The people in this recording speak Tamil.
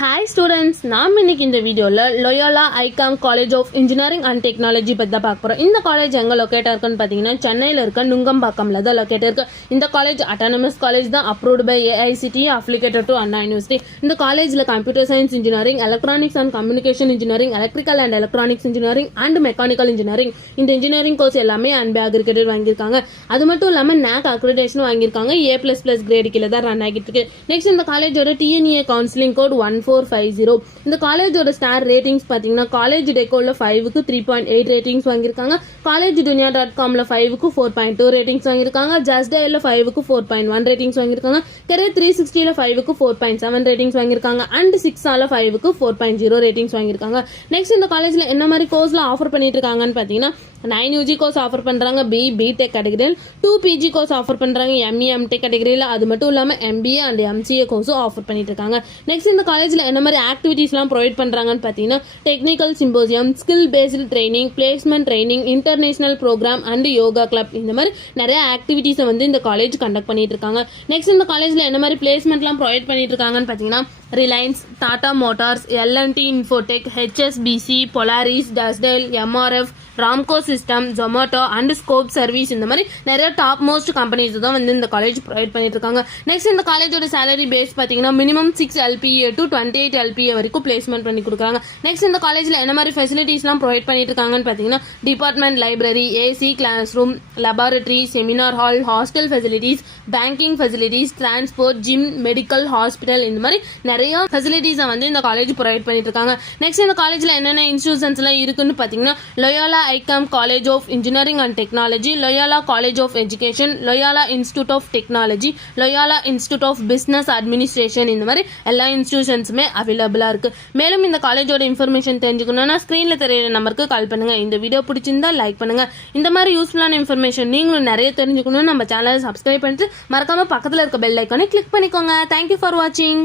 ஹாய் ஸ்டூடெண்ட்ஸ், நாம் இன்னைக்கு இந்த வீடியோவில் Loyola ICAM college of engineering and technology பற்றி தான் பார்க்க போகிறோம். இந்த காலேஜ் எங்கே லொக்கேட் இருக்குன்னு பார்த்தீங்கன்னா சென்னையில் இருக்க நுங்கம்பாக்கம்ல தான் லொக்கேட் இருக்கு. இந்த காலேஜ் அட்டானமஸ் காலேஜ் தான், approved by AICTE, affiliated to Anna university. இந்த காலேஜில் computer science engineering, electronics and communication engineering, electrical and electronics engineering and mechanical engineering, இந்த இன்ஜினியரிங் கோர்ஸ் எல்லாமே அன்பே அக்ரிகேட்டட் வாங்கியிருக்காங்க. அது மட்டும் இல்லாமல் NAC அக்ரிடேஷன் வாங்கியிருக்காங்க. A++ கிரேடு கீழே தான் ரன் ஆகிட்டு இருக்கு. நெக்ஸ்ட் இந்த காலேஜோட TNA கவுன்சிலிங் கோட் 1450. இந்த காலேஜோட ஸ்டார் ரேட்டிங்ஸ் பாத்தீங்கன்னா காலேஜ் டெக்கோல 5க்கு 3.8 ரேட்டிங்ஸ் வாங்கியிருக்காங்க. காலேஜ் dunia.comல 5க்கு 4.2 ரேட்டிங்ஸ் வாங்கியிருக்காங்க. ஜஸ்ட் டயல்ல 5க்கு 4.1 ரேட்டிங்ஸ் வாங்கியிருக்காங்க. கரியர் 360ல 5க்கு 4.7 ரேட்டிங்ஸ் வாங்கியிருக்காங்க. அண்ட் 6ஆல 5க்கு 4.0 ரேட்டிங்ஸ் வாங்கியிருக்காங்க. நெக்ஸ்ட் இந்த காலேஜ்ல என்ன மாதிரி கோர்ஸ்ல ஆஃபர் பண்ணிட்டு இருக்காங்கன்னு பாத்தீங்கன்னா 9 UG கோர்ஸ் ஆஃபர் பண்றாங்க B.Tech கேட்டகரியில், 2 PG கோர்ஸ் ஆஃபர் பண்றாங்க ME MTech கேட்டகரியில். அது மட்டும் இல்லாம MBA அண்ட் MCA கோர்ஸும் ஆஃபர் பண்ணிட்டு இருக்காங்க. நெக்ஸ்ட் இந்த காலேஜ்ல என்ன மாதிரி ஆக்டிவிட்டிஸ்லாம் ப்ரொவைட் பண்றாங்கன்னு பாத்தீங்கன்னா technical symposium, skill based training, placement training, international program and yoga club, இந்த மாதிரி நிறைய ஆக்டிவிட்டிஸை வந்து இந்த காலேஜ் கண்டக்ட் பண்ணிட்டு இருக்காங்க. நெக்ஸ்ட் இந்த காலேஜ்ல என்ன மாதிரி பிளேஸ்மெண்ட்லாம் ப்ரொவைட் பண்ணிட்டு இருக்காங்கன்னு பாத்தீங்கன்னா Reliance, Tata motors, L&T Infotech, HSBC, Polaris, டஸ்டல், MRF, Ramco system, Zomato and scope service, இந்த மாதிரி நிறைய டாப் மோஸ்ட் கம்பெனிஸ் தான் வந்து இந்த காலேஜ் ப்ரொவைட் பண்ணிட்டு இருக்காங்க. நெக்ஸ்ட் இந்த காலேஜோட சேலரி பேஸ் பாத்தீங்கன்னா மினிமம் 6 LPA to 28 LPA வரைக்கும் பிளேஸ்மெண்ட் பண்ணி கொடுக்குறாங்க. நெக்ஸ்ட் இந்த காலேஜ்ல என்ன மாதிரி ஃபெசிலிட்டிஸ்லாம் ப்ரொவைட் பண்ணிட்டு இருக்காங்கன்னு பாத்தீங்கன்னா department library, AC class room, laboratory, seminar hall, hostel facilities, banking facilities, transport, gym, medical, hospital, இந்த மாதிரி நிறைய ஃபெசிலிட்டிஸை வந்து இந்த காலேஜ் ப்ரொவைட் பண்ணிட்டு இருக்காங்க. நெக்ஸ்ட் இந்த காலேஜ்ல என்னென்ன இன்ஸ்டிடியூஷன்ஸ் எல்லாம் இருக்குன்னு பாத்தீங்கன்னா Loyola ICAM college of engineering and technology, Loyola college of education, Loyola institute of technology, Loyola institute of business administration, இந்த மாதிரி எல்லா இன்ஸ்டிடியூஷன்ஸுமே அவைலபிளா இருக்கு. மேலும் இந்த காலேஜோட இன்ஃபர்மேஷன் தெரிஞ்சுக்கணும்னா ஸ்கிரீன்ல தெரியற நம்பருக்கு கால் பண்ணுங்க. இந்த வீடியோ பிடிச்சிருந்தா லைக் பண்ணுங்க. இந்த மாதிரி யூஸ்ஃபுல்லான இன்ஃபர்மேஷன் நீங்களும் நிறைய தெரிஞ்சுக்கணும் நம்ம சேனலை சப்ஸ்கிரைப் பண்ணிட்டு மறக்காம பக்கத்துல இருக்க பெல் ஐக்கானை கிளிக் பண்ணிக்கோங்க. தேங்க்யூ ஃபார் வாட்சிங்.